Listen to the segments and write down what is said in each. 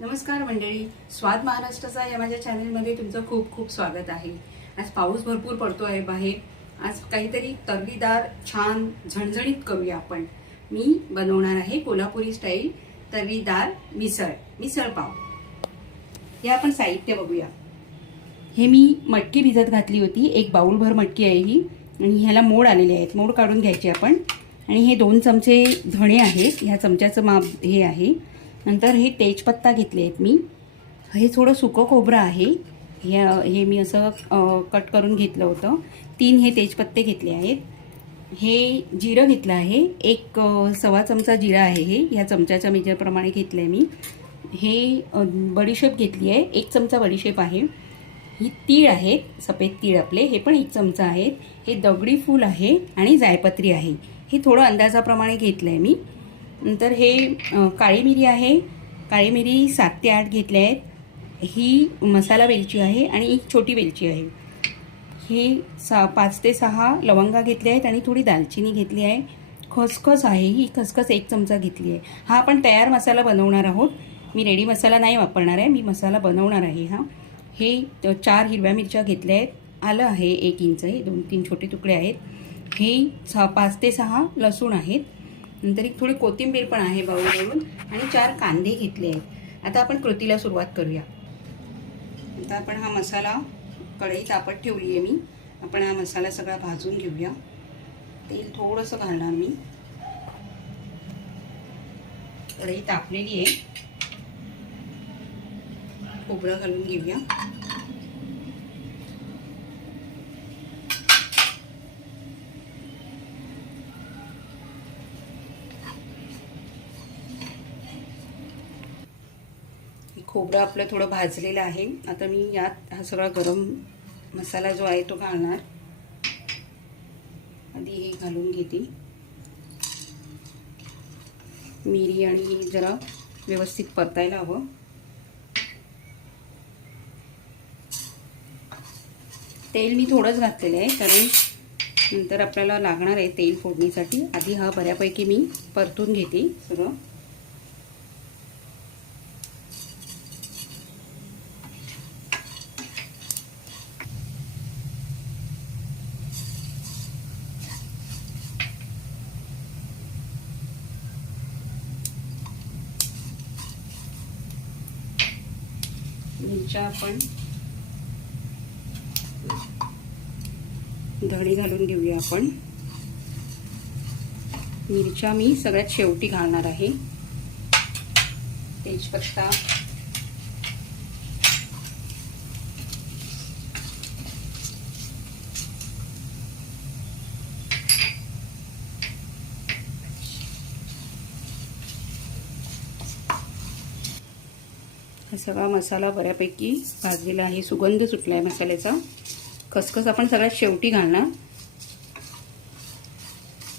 नमस्कार मंडळी स्वाद महाराष्ट्राचा या माझ्या चॅनलमध्ये तुमचं खूप खूप स्वागत आहे. आज पाऊस भरपूर पडतो आहे बाहेर. आज काहीतरी तर्रीदार छान झणझणीत करूया आपण. मी बनवणार आहे कोल्हापुरी स्टाईल तर्रीदार मिसळ मिसळ पाव. हे आपण साहित्य बघूया. हे मी मटकी भिजत घातली होती. एक बाऊलभर मटकी आहे ही. आणि ह्याला मोड आलेले आहेत. मोड काढून घ्यायचे आपण. आणि हे दोन चमचे धणे आहेत. ह्या चमच्याचं माप हे आहे. नंतर हे तेजपत्ता घेतले आहेत मी. हे थोडं सुकं खोबरं आहे. ह्या हे मी असं कट करून घेतलं होतं. तीन हे तेजपत्ते घेतले आहेत. हे जिरं घेतलं आहे. एक सव्वा चमचा जिरा आहे हे. ह्या चमच्याच्या मेजरप्रमाणे घेतलं आहे मी. हे बडीशेप घेतली आहे. एक चमचा बडीशेप आहे. ही तीळ आहेत. सफेद तीळ आपले. हे पण एक चमचा आहेत. हे दगडी फूल आहे आणि जायपत्री आहे. हे थोडं अंदाजाप्रमाणे घेतलं आहे मी. नंतर हे काळी मिरी आहे. काळी मिरी सात ते आठ घेतल्या आहेत. ही मसाला वेलची आहे आणि एक छोटी वेलची आहे. हे सा पाच ते सहा लवंगा घेतल्या आहेत आणि थोडी दालचिनी घेतली आहे. खसखस आहे ही खसखस एक चमचा घेतली आहे. हा आपण तयार मसाला बनवणार आहोत. मी रेडी मसाला नाही वापरणार आहे. मी मसाला बनवणार आहे हा. हे चार हिरव्या मिरच्या घेतल्या आहेत. आलं आहे एक इंच हे दोन तीन छोटे तुकडे आहेत. हे सहा पाच ते सहा लसूण आहेत. नंतर एक थोडी कोथिंबीर पण आहे बाऊलवरून आणि चार कांदे घेतले आहेत. आता आपण कृतीला सुरुवात करूया. आता आपण हा मसाला कढई तापत ठेवली आहे मी. आपण हा मसाला सगळा भाजून घेऊया. तेल थोडंसं घालणार मी. कढई तापलेली आहे. खोबरं घालून घेऊया हे खोबरं आपलं थोडं भाजलेलं आहे. आता मी यात हा सगळा गरम मसाला जो आहे तो घालणार. आधी हे घालून घेते. मिरी आणि जरा व्यवस्थित परतायला हवं. तेल मी थोडंच घातलेलं आहे कारण नंतर आपल्याला लागणार आहे तेल फोडणीसाठी. आधी हा बऱ्यापैकी मी परतून घेते सगळं. मिरच्या आपण दही घालून घेऊया आपण. मिरच्या मी सगळ्यात शेवटी घालणार आहे. तेजपत्ता हा सगळा मसाला बऱ्यापैकी भाजलेला आहे. सुगंध सुटला आहे मसाल्याचा. खसखस आपण सगळ्यात शेवटी घालणार.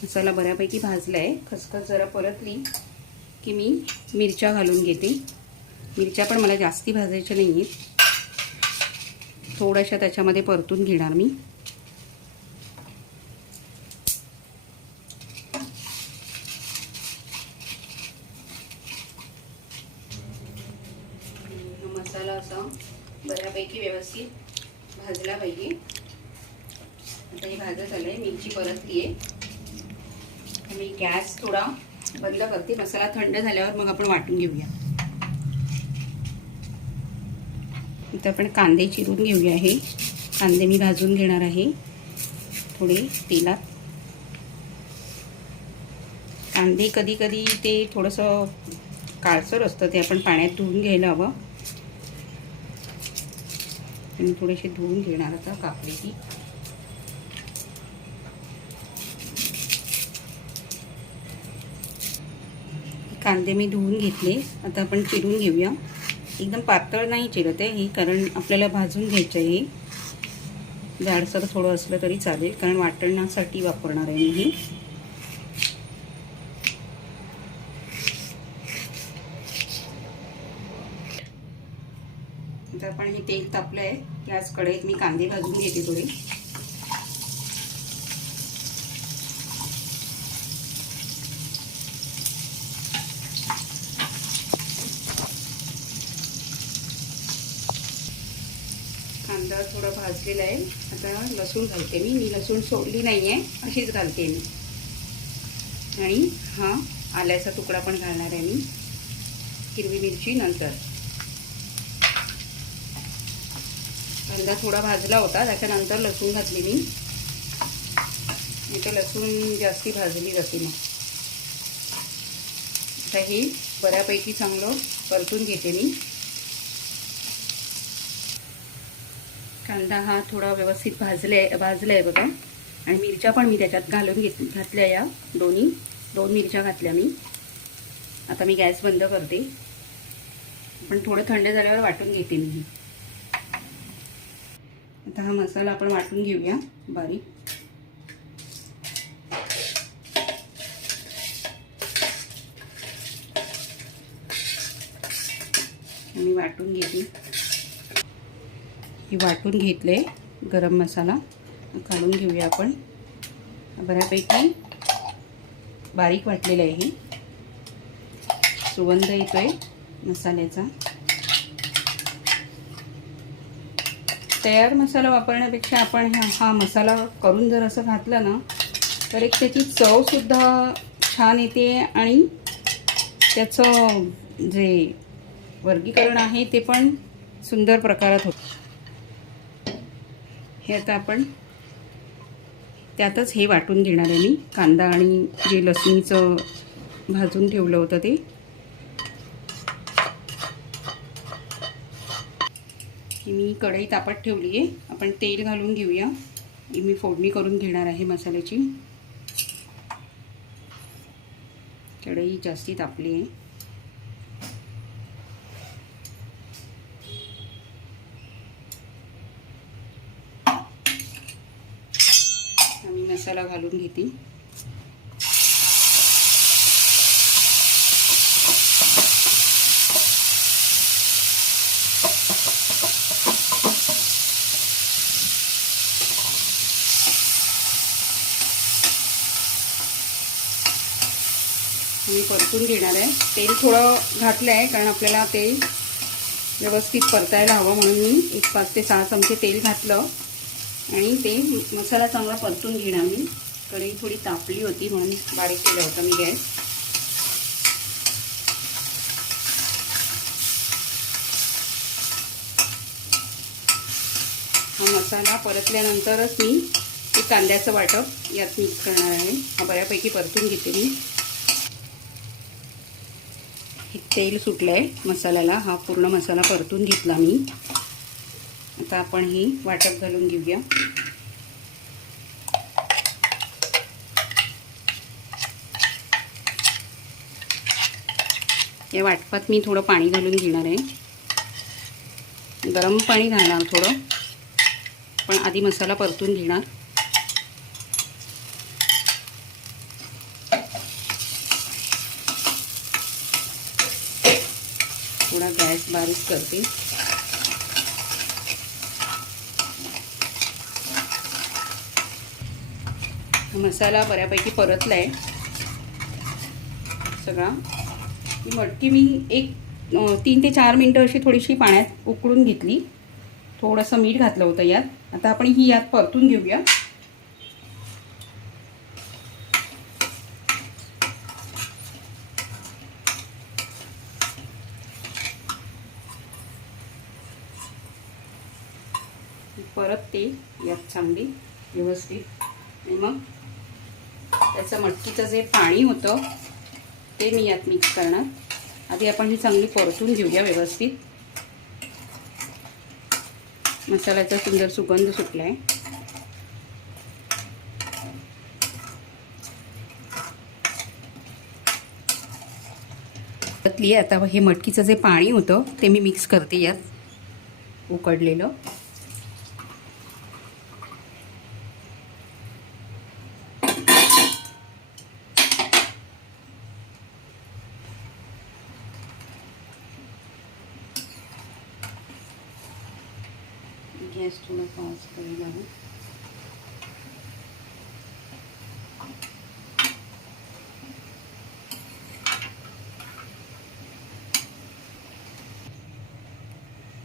मसाला बऱ्यापैकी भाजला आहे खसखस जरा परतली की मी मिरच्या घालून घेते. मिरच्या पण मला जास्ती भाजायच्या नाही आहेत थोड्याशा त्याच्यामध्ये परतून घेणार मी हा मसाला असं बऱ्यापैकी व्यवस्थित भाजला पाहिजे. आता हे भाजत आलं आहे मिरची परतली आहे मी गॅस थोडा बंद करते. मसाला थंड झाल्यावर मग आपण वाटून घेऊया. इथं आपण कांदे चिरून घेऊया हे. कांदे मी भाजून घेणार आहे. थोडे तेलात. कांदे कधी कधी ते थोडंसं काळसर असतं ते आपण पाण्यात धुवून घ्यायला हवं. आणि थोडेसे धुवून घेणार आता कापले की कांदे मी धुवून घेतले. आता आपण चिरून घेऊया. एकदम पातळ नाही चिरत आहे ही कारण आपल्याला भाजून घ्यायचं आहे. हे जाडसर थोडं असलं तरी चालेल कारण वाटण्यासाठी वापरणार आहे मी ही. तेल तापलं आहे. याच कढईत मी कांदे भाजून घेते थोडे. कांदा थोडा भाजलेला आहे. आता लसूण घालते मी. मी लसूण सोडली नाही आहे अशीच घालते मी. आणि हा आल्याचा तुकडा पण घालणार आहे मी. हिरवी मिरची नंतर. कांदा थोडा भाजला होता त्याच्यानंतर लसूण घातली मी. नाही तर लसूण जास्ती भाजली जाते मग. आता हे बऱ्यापैकी चांगलं परतून घेते मी. कांदा हा थोडा व्यवस्थित भाजले भाजला आहे बघा. आणि मिरच्या पण मी त्याच्यात घालून घेत घातल्या या दोन्ही. दोन मिरच्या घातल्या मी. आता मी गॅस बंद करते. पण थोडं थंड झाल्यावर वाटून घेते मी. आता हा मसाला आपण वाटून घेऊया. बारीक. मी वाटून घेते. हे वाटून घेतले गरम मसाला. काढून घेऊया आपण. बऱ्यापैकी बारीक वाटलेलं आहे हे. सुगंध येतोय मसाल्याचा. तयार मसाला वापरण्यापेक्षा आपण हा हा मसाला करून जर असं घातलं ना तर एक त्याची चवसुद्धा छान येते आणि त्याचं जे वर्गीकरण आहे ते पण सुंदर प्रकारात होतं. हे आता आपण त्यातच हे वाटून घेणार आहे मी. कांदा आणि जे लसणीचं भाजून ठेवलं होतं ते. ही मी कढई तापत ठेवली आहे. आपण तेल घालून घेऊया. मी फोडणी करून घेणार आहे मसाल्याची. कढई जास्ती तापली आहे. आम्ही मसाला घालून घेते मी परतून घेणार आहे. तेल थोडं घातलं आहे कारण आपल्याला ते व्यवस्थित परतायला हवं म्हणून मी एक पाच ते सहा चमचे तेल घातलं. आणि ते मसाला चांगला परतून घेणार मी. कढई थोडी तापली होती म्हणून बारीक केलं होतं मी गॅस. हा मसाला परतल्यानंतरच मी एक कांद्याचं वाटप यात मिक्स करणार आहे. हा बऱ्यापैकी परतून घेते मी. तेल सुटलं आहे मसाल्याला. हा पूर्ण मसाला परतून घेतला मी. आता आपण ही वाटप घालून घेऊया. या वाटपात मी थोडं पाणी घालून घेणार आहे. गरम पाणी घालणार थोडं. पण आधी मसाला परतून घेणार थोडा गॅस बारीक करते. मसाला बऱ्यापैकी परतला आहे सगळा. ही मटकी मी एक तीन ते चार मिनटं अशी थोडीशी पाण्यात उकळून घेतली. थोडंसं मीठ घातलं होतं यात. आता आपण ही यात परतून घेऊया. परत यात चांगली व्यवस्थित. आणि मग त्याचं मटकीचं जे पाणी होतं ते मी यात मिक्स करणार. आधी आपण ही चांगली परतून घेऊया व्यवस्थित. मसाल्याचा सुंदर सुगंध सुटला आहे आता हे मटकीचं जे पाणी होतं ते मी मिक्स करते यात. उकडलेलं. गॅस थोडा फास्ट करायला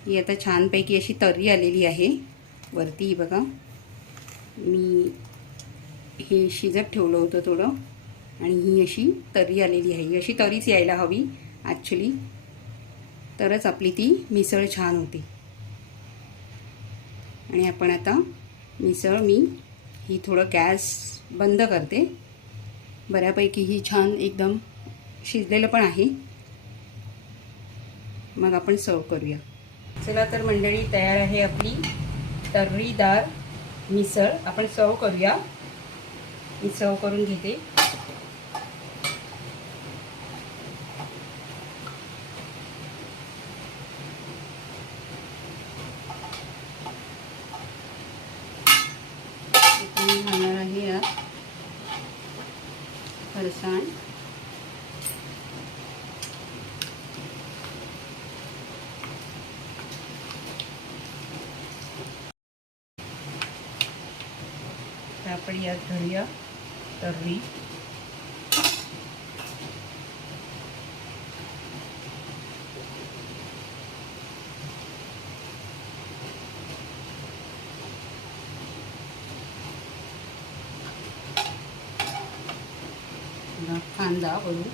ही आता छानपैकी अशी तर्री आलेली आहे. वरती ही बघा. मी हे शिजत ठेवलं होतं थोडं. आणि ही अशी तर्री आलेली आहे. ही अशी तरीच यायला हवी ॲक्च्युली तरच आपली ती मिसळ छान होती. आणि आपण आता मिसळ मी ही थोडं गॅस बंद करते. बऱ्यापैकी ही छान एकदम शिजलेलं पण आहे. मग आपण सर्व करूया. चला तर मंडळी तयार आहे आपली तर्रीदार मिसळ. आपण सर्व करूया. मी सर्व करून घेते इथे मी घालणार आहे यात फरसाण तर आपण यात घालूया तर्री पुन्हा कांदा वरून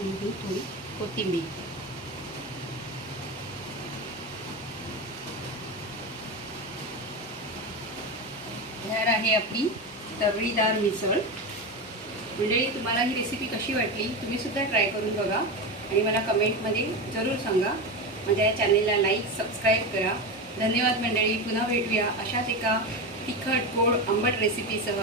आणि ही थोडी कोथिंबीर तयार आहे आपली तवळीदार मिसळ. मंडळी तुम्हाला ही रेसिपी कशी वाटली तुम्ही सुद्धा ट्राय करून बघा आणि मला कमेंटमध्ये जरूर सांगा. माझ्या या चॅनेलला लाईक सबस्क्राईब करा. धन्यवाद मंडळी पुन्हा भेटूया अशाच एका तिखट गोड आंबट रेसिपीसह